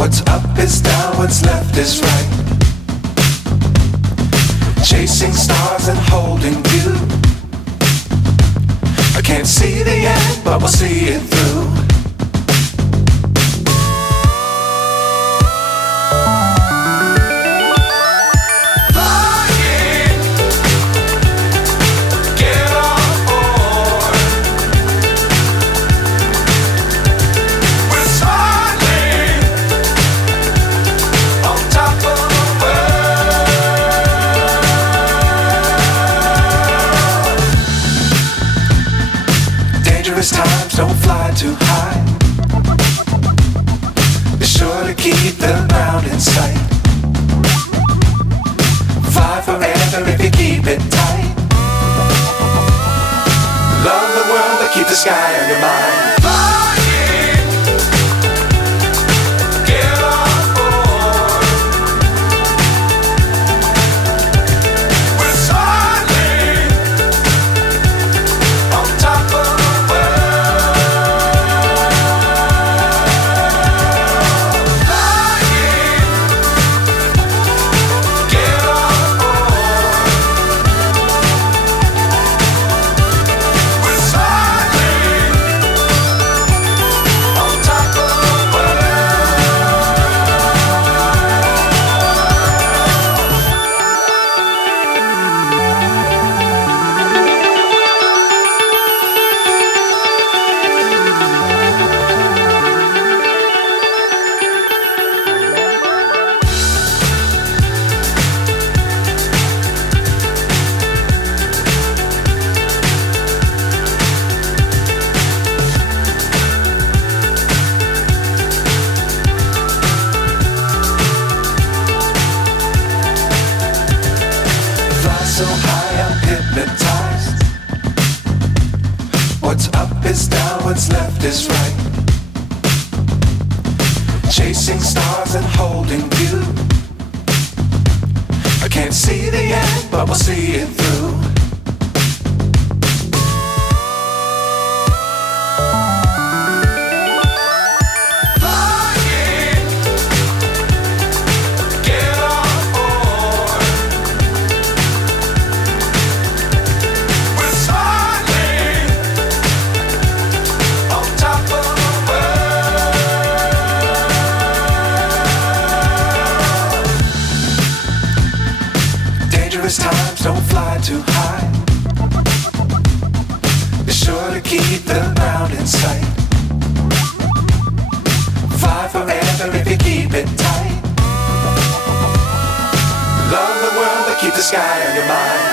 What's up is down, what's left is right. Chasing stars and holding you. I can't see the end, but we'll see it through. Times don't fly too high. Be sure to keep the ground in sight. Fly forever if you keep it tight. Love the world but keep the sky on your mind. So high I'm hypnotized. What's up is down, what's left is right. Chasing stars and holding you. I can't see the end, but we'll see it through. Times don't fly too high. Be sure to keep the ground in sight. Fly forever if you keep it tight. Love the world but keep the sky on your mind.